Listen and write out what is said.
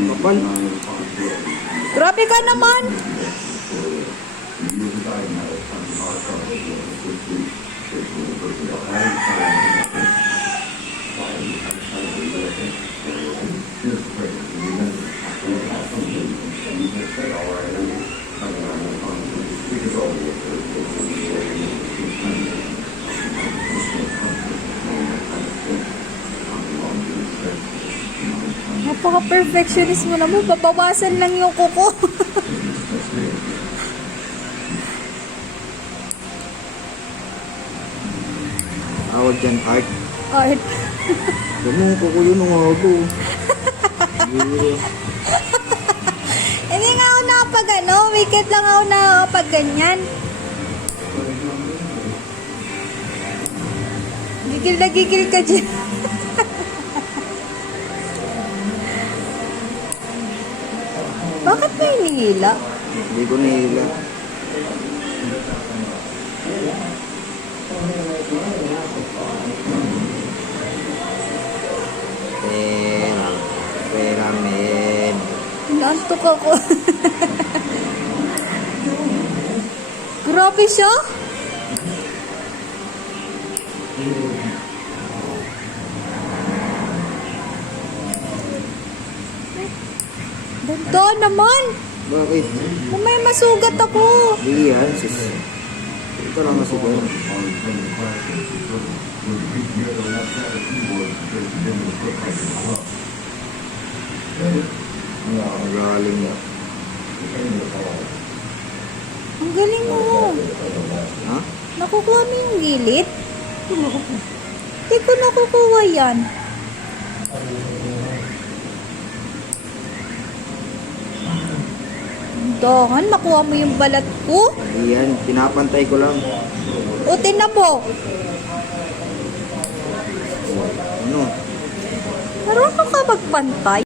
Kapal. Grabe ka naman. Napaka-perfectionist mo naman. Babawasan lang yung kuko. Awag dyan, art. Art. Ganun ko yun ang hago. Hindi nga ako nakapag ano. Wicked lang ako nakapag ganyan. Gigil na gigil ka dyan. Bakit may nihila? Hindi ko nila. Pera, men. Inaantok ako. Grabe siya. Ganda naman. Bakit? May masugat ako. Hindi yan, sis. Ito lang kasi ba? Galing na. Ang galing mo. Ha? Nakukuha mo yung gilid? Hindi ko nakukuha yan. Dangan, nakuha mo yung balat ko? Hindi yan, pinapantay ko lang. O, tinan mo. Ano? Marunong ka magpantay?